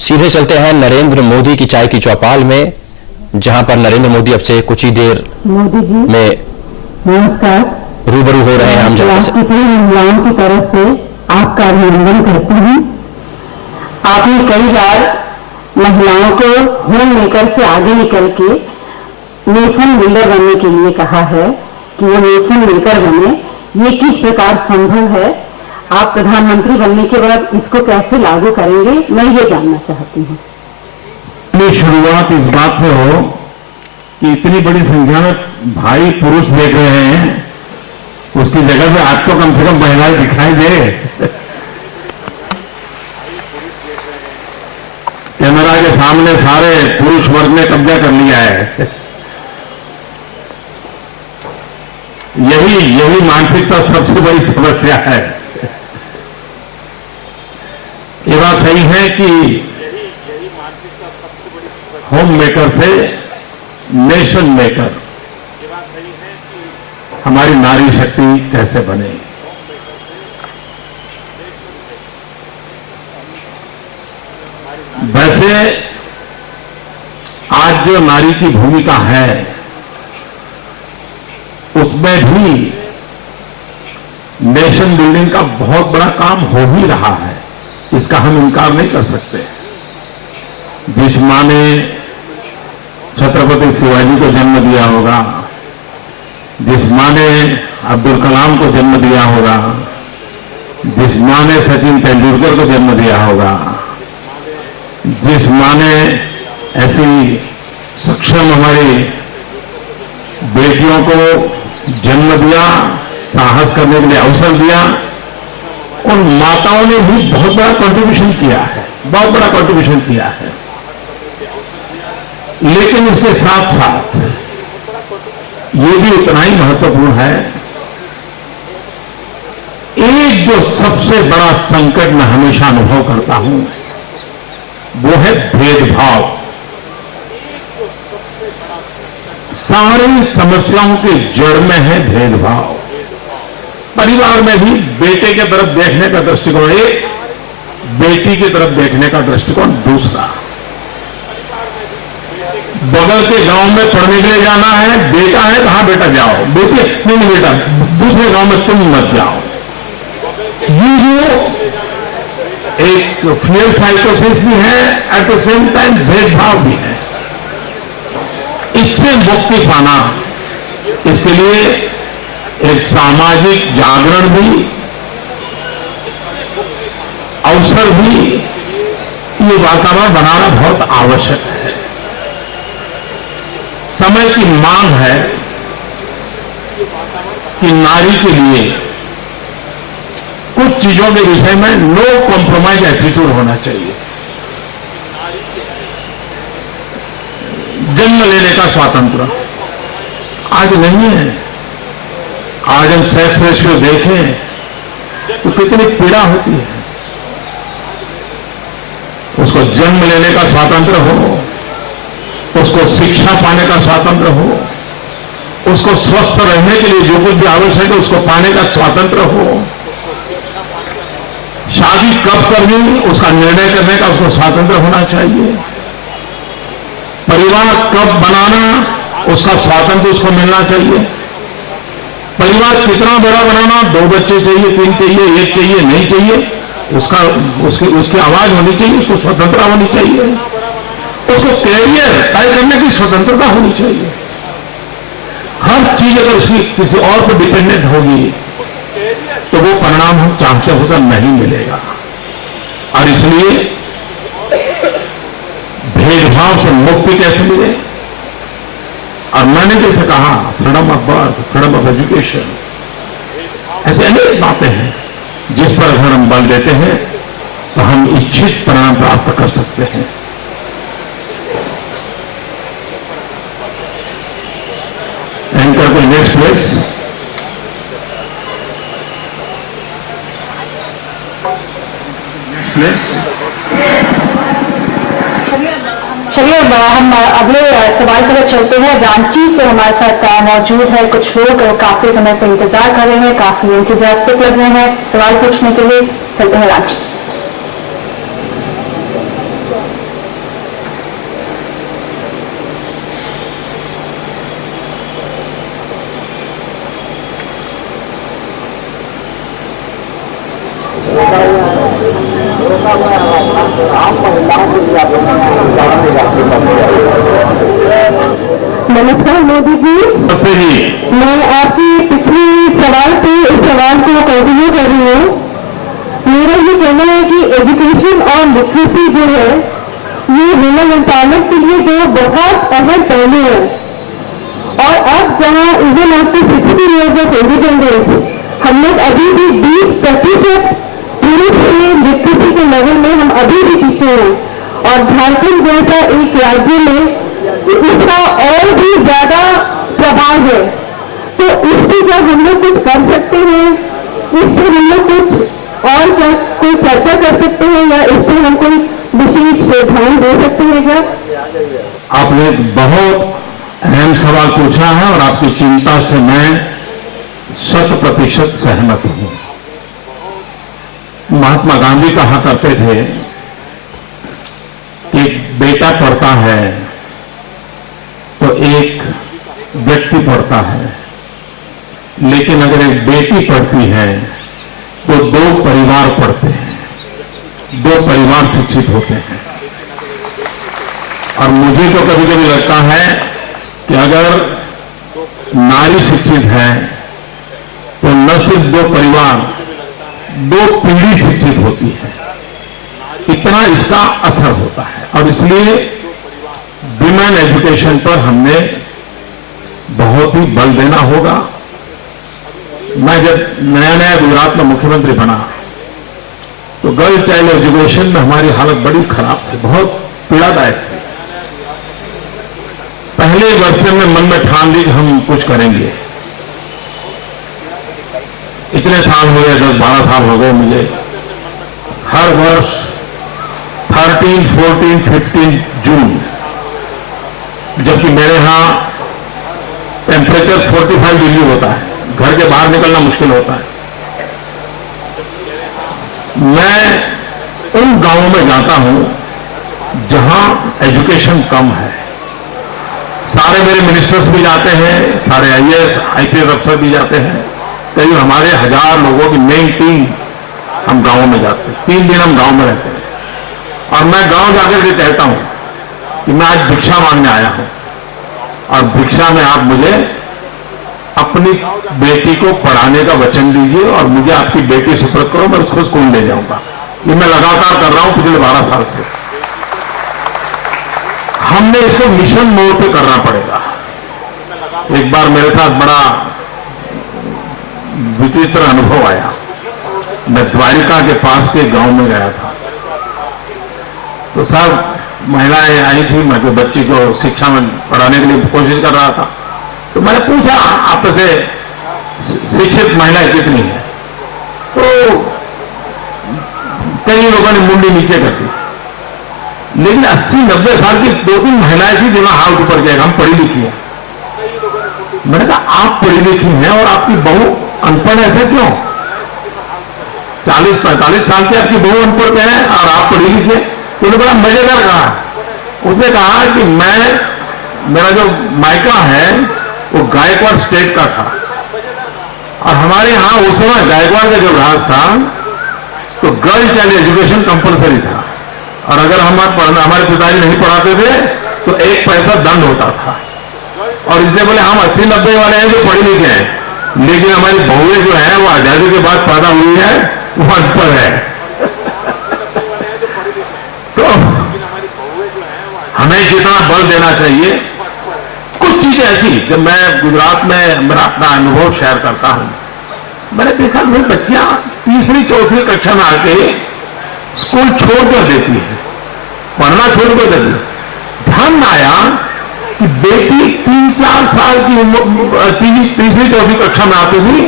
सीधे चलते हैं नरेंद्र मोदी की चाय की चौपाल में, जहां पर नरेंद्र मोदी अब से कुछ ही देर मोदी जी में नमस्कार। रूबरू हो रहे हैं हम जनता से। सभी महिलाओं की तरफ से आपका अभिनंदन करती हूँ। आपने कई बार महिलाओं को होम मेकर से आगे निकल के नेशन बिल्डर बनने के लिए कहा है कि वो नेशन मेकर बने। ये किस प्रकार संभव है? आप प्रधानमंत्री बनने के बाद इसको कैसे लागू करेंगे, मैं ये जानना चाहती हूँ। शुरुआत इस बात से हो कि इतनी बड़ी संख्या में भाई पुरुष देख रहे हैं, उसकी जगह पे आज तो कम से कम महिलाएं दिखाई दे। कैमरा के सामने सारे पुरुष वर्ग ने कब्जा कर लिया है। यही मानसिकता सबसे बड़ी समस्या है। ये बात सही है कि होम मेकर से नेशन मेकर, हमारी नारी शक्ति कैसे बने। वैसे आज जो नारी की भूमिका है उसमें भी नेशन बिल्डिंग का बहुत बड़ा काम हो ही रहा है, इसका हम इनकार नहीं कर सकते। जिस मां ने छत्रपति शिवाजी को जन्म दिया होगा, जिस मां ने अब्दुल कलाम को जन्म दिया होगा, जिस मां ने सचिन तेंदुलकर को जन्म दिया होगा, जिस मां ने ऐसी सक्षम हमारी बेटियों को जन्म दिया, साहस करने के लिए अवसर दिया, उन माताओं ने भी बहुत बड़ा कंट्रीब्यूशन किया है, बहुत बड़ा कंट्रीब्यूशन किया है। लेकिन इसके साथ साथ ये भी उतना ही महत्वपूर्ण है, एक जो सबसे बड़ा संकट मैं हमेशा अनुभव करता हूं वो है भेदभाव। सारी समस्याओं की जड़ में है भेदभाव। परिवार में भी बेटे की तरफ देखने का दृष्टिकोण एक, बेटी की तरफ देखने का दृष्टिकोण दूसरा। बगल के गांव में पढ़ने के लिए जाना है, बेटा है कहां बेटा जाओ, बेटी नहीं बेटा दूसरे गांव में तुम मत जाओ। ये जो एक फीमेल साइकोसिस भी है, एट द सेम टाइम भेदभाव भी है। इससे मुक्ति पाना, इसके लिए एक सामाजिक जागरण भी, अवसर भी, ये वातावरण बनाना बहुत आवश्यक है। समय की मांग है कि नारी के लिए कुछ चीजों के विषय में नो कॉम्प्रोमाइज एटीट्यूड होना चाहिए। जन्म लेने का स्वातंत्र आज नहीं है। आज हम सेक्स रेशियो देखें तो कितनी पीड़ा होती है। उसको जन्म लेने का स्वातंत्र हो, उसको शिक्षा पाने का स्वातंत्र हो, उसको स्वस्थ रहने के लिए जो कुछ भी आवश्यक है उसको पाने का स्वातंत्र हो, शादी कब करनी उसका निर्णय करने का उसको स्वातंत्र होना चाहिए, परिवार कब बनाना उसका स्वातंत्र उसको मिलना चाहिए, परिवार कितना बड़ा बनाना, 2 बच्चे चाहिए, 3 चाहिए, 1 चाहिए, नहीं चाहिए, उसकी आवाज होनी चाहिए, उसको स्वतंत्रता होनी चाहिए, उसको कैरियर तय करने की स्वतंत्रता होनी चाहिए। हर चीज अगर उसकी किसी और पर डिपेंडेंट होगी तो वो परिणाम हम चाहते होकर नहीं मिलेगा। और इसलिए भेदभाव से मुक्ति कैसे मिले, और मैंने जैसे कहा freedom of birth, freedom of education, ऐसे अनेक बातें हैं जिस पर अगर हम बल देते हैं तो हम इच्छित परिणाम प्राप्त कर सकते हैं। एंकर को नेक्स्ट प्लेस। चलिए हम अगले सवाल की तरफ चलते हैं। रांची से हमारे साथ मौजूद है कुछ लोग, काफी समय से इंतजार कर रहे हैं, काफी इंतजारिक लग रहे हैं सवाल पूछने के लिए। चलते हैं रांची। नमस्कार मोदी जी, नमस्ते जी। मैं आपकी पिछली सवाल से इस सवाल को कंटिन्यू कर रही हूँ। मेरा ये कहना है कि एजुकेशन और लिटरेसी जो है ये वुमेन एम्पावरमेंट के लिए जो बहुत अहम पहलू है, और अब जहाँ even after 60 years of independence हम लोग अभी भी 20% पुरुष के लिटरेसी के लेवल में हम अभी भी पीछे हैं, और झारखंड जैसा एक राज्य में इसका और भी ज्यादा प्रभाव है। तो इससे क्या हम लोग कुछ कर सकते हैं, इससे हम लोग कुछ और क्या कोई चर्चा कर सकते हैं, या इससे हम कोई विशेष ध्यान दे सकते हैं क्या? आपने एक बहुत अहम सवाल पूछा है और आपकी चिंता से मैं 100% सहमत हूं। महात्मा गांधी कहा करते थे कि एक बेटा पढ़ता है तो एक व्यक्ति पढ़ता है, लेकिन अगर एक बेटी पढ़ती है तो 2 परिवार पढ़ते हैं, 2 परिवार शिक्षित होते हैं। और मुझे तो कभी कभी लगता है कि अगर नारी शिक्षित है तो न सिर्फ 2 परिवार, 2 पीढ़ी शिक्षित होती है। इतना इसका असर होता है, और इसलिए विमेन एजुकेशन पर हमने बहुत ही बल देना होगा। मैं जब नया नया गुजरात में मुख्यमंत्री बना तो गर्ल चाइल्ड एजुकेशन में हमारी हालत बड़ी खराब थी, बहुत पीड़ादायक थी। पहले वर्ष में मन में ठान ली कि हम कुछ करेंगे। इतने साल हो गए, 10-12 साल हो गए मुझे, हर वर्ष 13, 14, 15 जून, जबकि मेरे यहां टेम्परेचर 45 डिग्री होता है, घर के बाहर निकलना मुश्किल होता है, मैं उन गांवों में जाता हूं जहां एजुकेशन कम है। सारे मेरे मिनिस्टर्स भी जाते हैं, सारे आईएएस आईपीएस अफसर भी जाते हैं, करीब हमारे 1000 लोगों की मेन टीम हम गांवों में जाते हैं। 3 दिन हम गांव में रहते हैं, और मैं गांव जाकर के कहता हूं कि मैं आज भिक्षा मांगने आया हूं, और भिक्षा में आप मुझे अपनी बेटी को पढ़ाने का वचन दीजिए, और मुझे आपकी बेटी सुपुर्द करो, मैं उसको स्कूल ले जाऊंगा। ये मैं लगातार कर रहा हूं पिछले 12 साल से। हमने इसको मिशन मोड पे करना पड़ेगा। एक बार मेरे साथ बड़ा विचित्र अनुभव आया। मैं द्वारिका के पास के गांव में गया था, तो सब महिलाएं आई थी, मैं तो बच्ची को शिक्षा में पढ़ाने के लिए कोशिश कर रहा था। तो मैंने पूछा, आप से शिक्षित महिलाएं कितनी है? तो कई लोगों ने मुंडी नीचे कर दी, लेकिन 80-90 साल की 2-3 महिलाएं थी जिन्होंने हाथ ऊपर किया, हम पढ़ी लिखी है। मैंने कहा, आप पढ़ी लिखी हैं और आपकी बहू अनपढ़, ऐसे क्यों? 40-45 साल की आपकी बहू अनपढ़ है और आप पढ़ी लिखी है। उन्होंने बड़ा मजेदार कहा, उसने कहा कि मेरा जो मायका है वो गायकवाड़ स्टेट का था, और हमारे यहां उस समय गायकवाड़ का जब राज था तो गर्ल चाइल्ड एजुकेशन कंपलसरी था, और अगर हमारे पिताजी नहीं पढ़ाते थे तो 1 पैसा दंड होता था। और इसलिए बोले हम 80-90 वाले हैं जो पढ़े लिखे हैं, लेकिन हमारी बहुएं जो है वो आजादी के बाद पैदा हुई है, वो अनपढ़ है। तो हमें जितना बल देना चाहिए। कुछ चीजें ऐसी, जब मैं गुजरात में मेरा अपना अनुभव शेयर करता हूं, मैंने देखा कि बच्चियां 3री-4री कक्षा में आके स्कूल छोड़ कर देती है, पढ़ना छोड़ कर देती है। ध्यान में आया कि बेटी 3-4 साल की उम्र 3री-4री कक्षा में आती थी,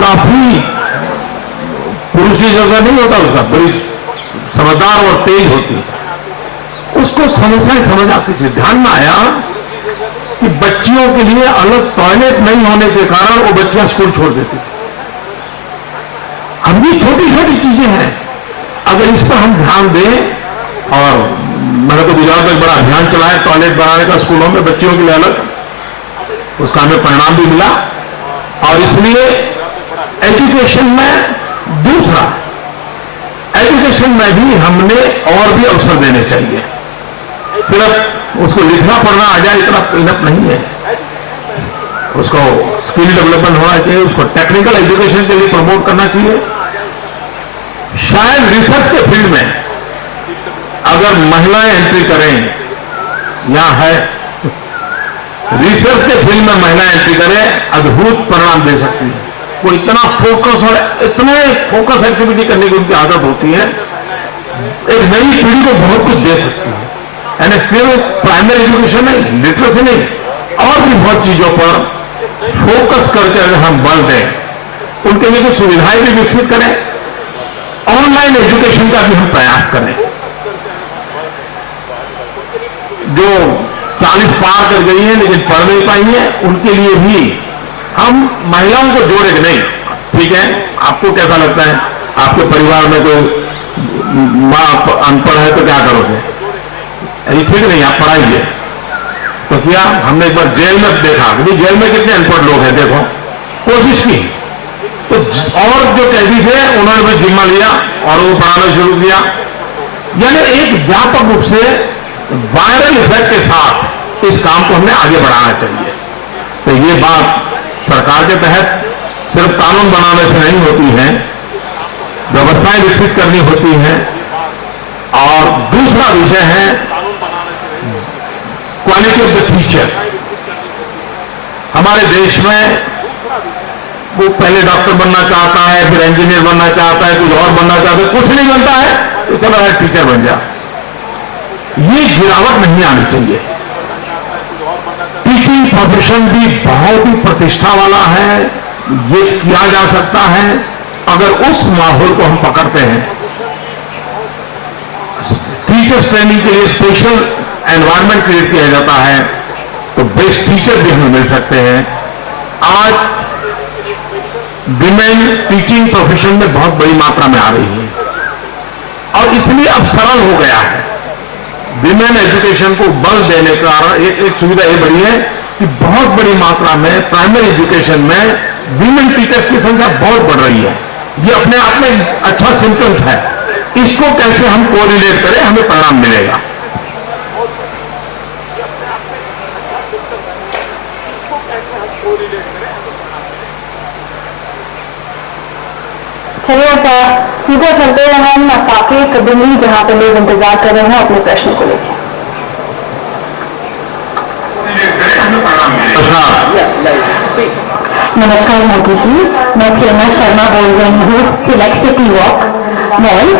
काफी पुरुष की जगह नहीं होता उसका, बड़ी समझदार और तेज होती, उसको समस्याएं समझ आती थी। ध्यान में आया कि बच्चियों के लिए अलग टॉयलेट नहीं होने के कारण वो बच्चियां स्कूल छोड़ देती थी। अब ये छोटी छोटी चीजें हैं, अगर इस पर हम ध्यान दें, और मैंने तो गुजरात में एक बड़ा अभियान चलाया टॉयलेट बनाने का स्कूलों में बच्चियों के लिए अलग, उसका हमें परिणाम भी मिला। और इसलिए एजुकेशन में दूसरा एजुकेशन में भी हमने और भी अवसर देने चाहिए। सिर्फ उसको लिखना पढ़ना आ जाए इतना इनफ नहीं है, उसको स्किल डेवलपमेंट होना चाहिए, उसको टेक्निकल एजुकेशन के लिए प्रमोट करना चाहिए। शायद रिसर्च के फील्ड में अगर महिलाएं एंट्री करें, यहां है रिसर्च के फील्ड में महिलाएं एंट्री करें, अद्भुत परिणाम दे सकती है। वो इतना फोकस और इतने फोकस एक्टिविटी करने की उनकी आदत होती है, एक नई पीढ़ी को बहुत कुछ दे सकती है। यानी सिर्फ प्राइमरी एजुकेशन नहीं, लिटरेसी नहीं, और भी बहुत चीजों पर फोकस करके अगर हम बल दें, उनके लिए कुछ सुविधाएं भी विकसित करें, ऑनलाइन एजुकेशन का भी हम प्रयास करें। जो 40 पार कर गई हैं लेकिन पढ़ नहीं पाई हैं, उनके लिए भी हम महिलाओं को जोड़े नहीं। ठीक है, आपको कैसा लगता है, आपके परिवार में कोई मां अनपढ़ है तो क्या करोगे? ये ठीक नहीं, आप पढ़ाइए। तो क्या हमने एक बार जेल में देखा कि जेल में कितने अनपढ़ लोग हैं, देखो कोशिश की तो, और जो कैदी थे उन्होंने भी जिम्मा लिया और वो पढ़ाना शुरू किया। यानी एक व्यापक रूप से वायरल इफेक्ट के साथ इस काम को हमने आगे बढ़ाना चाहिए। तो ये बात सरकार के तहत सिर्फ कानून बनाने से नहीं होती है, व्यवस्थाएं विकसित करनी होती हैं। और दूसरा विषय है क्वालिटी ऑफ द टीचर। हमारे देश में वो पहले डॉक्टर बनना चाहता है, फिर इंजीनियर बनना चाहता है, कुछ और बनना चाहता है, कुछ नहीं बनता है तो चलो यार टीचर बन जा। ये गिरावट नहीं आनी चाहिए। टीचिंग प्रोफेशन भी बहुत ही प्रतिष्ठा वाला है, ये किया जा सकता है अगर उस माहौल को हम पकड़ते हैं। टीचर्स ट्रेनिंग के लिए स्पेशल एनवायरनमेंट क्रिएट किया जाता है तो बेस्ट टीचर भी हमें मिल सकते हैं। आज विमेन टीचिंग प्रोफेशन में बहुत बड़ी मात्रा में आ रही है और इसलिए अब सरल हो गया है। विमेन एजुकेशन को बल देने का एक सुविधा ये बड़ी है कि बहुत बड़ी मात्रा में प्राइमरी एजुकेशन में विमेन टीचर्स की संख्या बहुत बढ़ रही है। ये अपने आप में अच्छा सिम्टम्स है। इसको कैसे हम कोरिलेट करें, हमें परिणाम मिलेगा। चलिए अब सीधा चलते हैं हम काफी कदमी, जहां पे लोग इंतजार कर रहे हैं अपने प्रश्न को लेकर। नमस्कार मोदी जी, मैं प्रेरणा शर्मा बोल रही हूँ select city walk mall,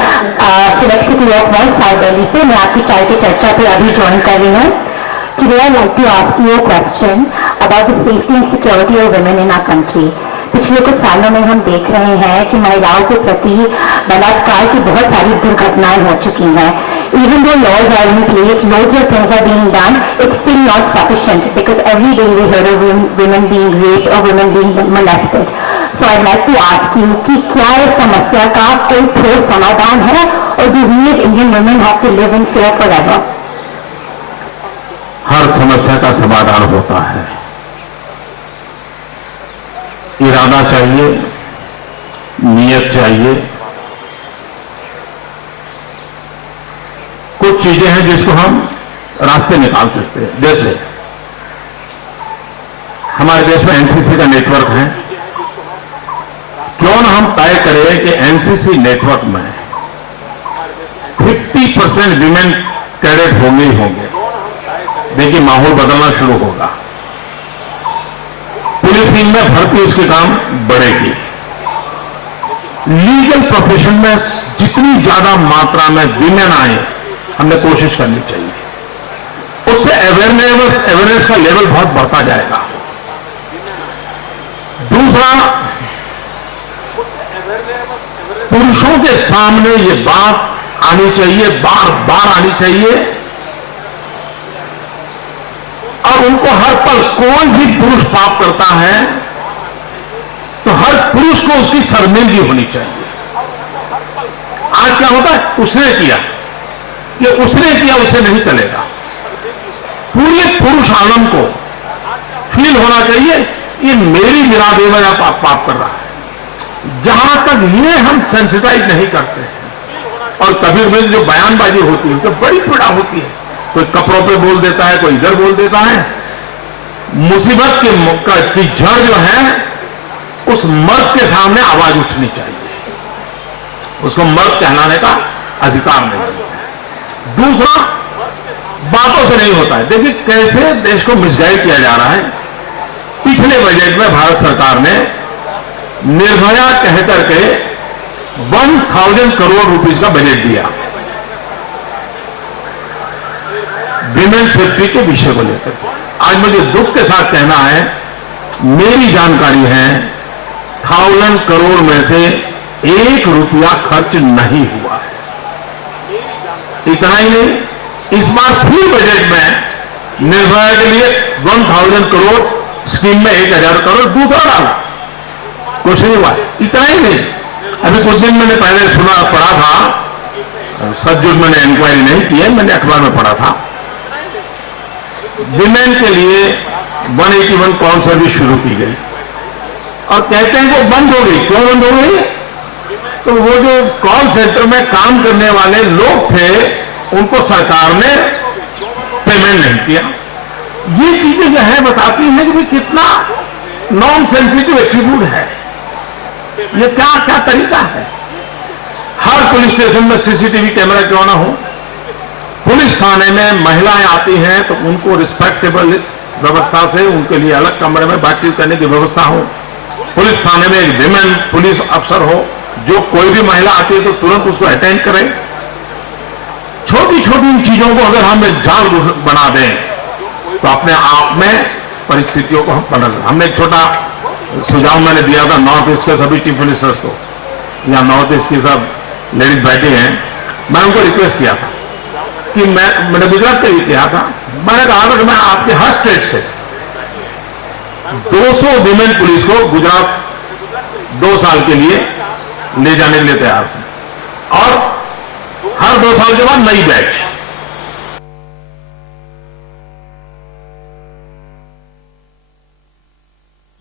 select city walk mall south Delhi से। मैं आपकी चाय की चर्चा पे अभी ज्वाइन कर रही हूँ। Today I want to ask you a question about the safety and security of women in our country. पिछले कुछ सालों में हम देख रहे हैं कि महिलाओं के प्रति बलात्कार की बहुत सारी दुर्घटनाएं हो चुकी हैं। Even though laws are in place, loads of things are being done, it's still not sufficient because every day we hear of women being raped or women being molested. So I'd like to ask you कि क्या इस समस्या का कोई ठोस समाधान है और do we as Indian women have to live in fear forever? हर समस्या का समाधान होता है, इरादा चाहिए, नियत चाहिए। कुछ चीजें हैं जिसको हम रास्ते निकाल सकते हैं। जैसे हमारे देश में एनसीसी का नेटवर्क है, क्यों ना हम तय करें कि एनसीसी नेटवर्क में 50% विमेन कैडेट होंगे ही होंगे। देखिए माहौल बदलना शुरू होगा, पुलिसिंग में भर्ती उसके काम बढ़ेगी, लीगल प्रोफेशन में जितनी ज्यादा मात्रा में विमेन आए हमने कोशिश करनी चाहिए। उससे अवेयरनेस का लेवल बहुत बढ़ता जाएगा। दूसरा, पुरुषों के सामने ये बात आनी चाहिए, बार बार आनी चाहिए और उनको हर पल कोई भी पुरुष पाप करता है तो हर पुरुष को उसकी शर्मिंदगी होनी चाहिए। आज क्या होता है, उसने किया, ये उसने किया, उसे नहीं चलेगा। पूरे पुरुष आलम को फील होना चाहिए ये मेरी बिरादरी में पाप कर रहा है। जहां तक ये हम सेंसिटाइज नहीं करते हैं, और कभी कभी जो बयानबाजी होती है तो बड़ी पीड़ा होती है। कोई कपड़ों पे बोल देता है, कोई इधर बोल देता है। मुसीबत की जड़ जो है उस मर्द के सामने आवाज उठनी चाहिए, उसको मर्द कहलाने का अधिकार नहीं है। दूसरा, बातों से नहीं होता है। देखिए कैसे देश को मिसगाइड किया जा रहा है। पिछले बजट में भारत सरकार ने निर्भया कहकर के 1000 करोड़ रुपीस का बजट दिया विमेन सेफ्टी के विषय को लेकर। आज मुझे दुख के साथ कहना है, मेरी जानकारी है 1000 करोड़ में से 1 रुपया खर्च नहीं हुआ है। इतना ही नहीं, इस बार फिर बजट में निर्भया के लिए 1000 करोड़ स्कीम में 1000 करोड़ दूसरा डाला, कुछ नहीं हुआ। इतना ही नहीं, अभी कुछ दिन मैंने पहले पढ़ा था, सचमुच मैंने इंक्वायरी नहीं की है, मैंने अखबार में पढ़ा था, विमेन के लिए 181 कॉल सर्विस शुरू की गई और कहते हैं वो बंद हो गई। क्यों बंद हो गई? तो वो जो कॉल सेंटर में काम करने वाले लोग थे उनको सरकार ने पेमेंट नहीं किया। ये चीजें जो है बताती हैं कि कितना नॉन सेंसिटिव एटीट्यूड है, ये क्या क्या तरीका है। हर पुलिस स्टेशन में सीसीटीवी कैमरा क्यों ना हो, पुलिस थाने में महिलाएं आती हैं तो उनको रिस्पेक्टेबल व्यवस्था से उनके लिए अलग कमरे में बातचीत करने की व्यवस्था हो, पुलिस थाने में एक विमेन पुलिस अफसर हो जो कोई भी महिला आती है तो तुरंत उसको अटेंड करे। छोटी छोटी चीजों को अगर हम जाल बना दें तो अपने आप में परिस्थितियों को हम बदल। हमने एक छोटा सुझाव मैंने दिया था नॉर्थ ईस्ट के सभी चीफ मिनिस्टर्स को, या नॉर्थ ईस्ट की सब लेडीज बैठी हैं, मैं उनको रिक्वेस्ट किया था कि मैंने गुजरात का भी किया था, मैंने कहा था कि मैं आपके हर स्टेट से 200 विमेन पुलिस को गुजरात 2 साल के लिए ले जाने के लिए तैयार हूं और हर 2 साल के बाद नई बैच।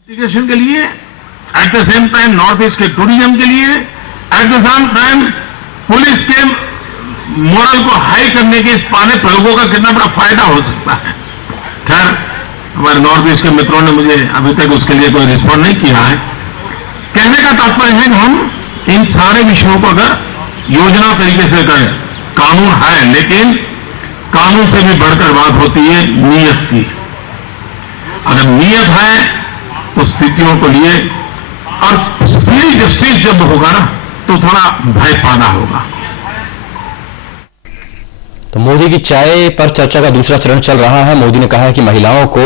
एजुकेशन के लिए, at the same time north east के टूरिज्म के लिए, at the same time police के मोरल को हाई करने के इस पाने प्रयोगों का कितना बड़ा फायदा हो सकता है। खैर हमारे नॉर्थ ईस्ट के मित्रों ने मुझे अभी तक उसके लिए कोई रिस्पॉन्ड नहीं किया है। कहने का तात्पर्य है कि हम इन सारे विषयों को अगर योजना तरीके से करें, कानून है लेकिन कानून से भी बढ़कर बात होती है नीयत की। अगर नीयत है तो स्थितियों को लिए और स्पीड जस्टिस जब होगा ना तो थोड़ा भय पैदा होगा। तो मोदी की चाय पर चर्चा का दूसरा चरण चल रहा है। मोदी ने कहा है कि महिलाओं को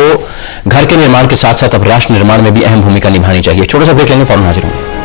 घर के निर्माण के साथ साथ अब राष्ट्र निर्माण में भी अहम भूमिका निभानी चाहिए। छोटा सा ब्रेक लेंगे, फौरन हाजिर होंगे।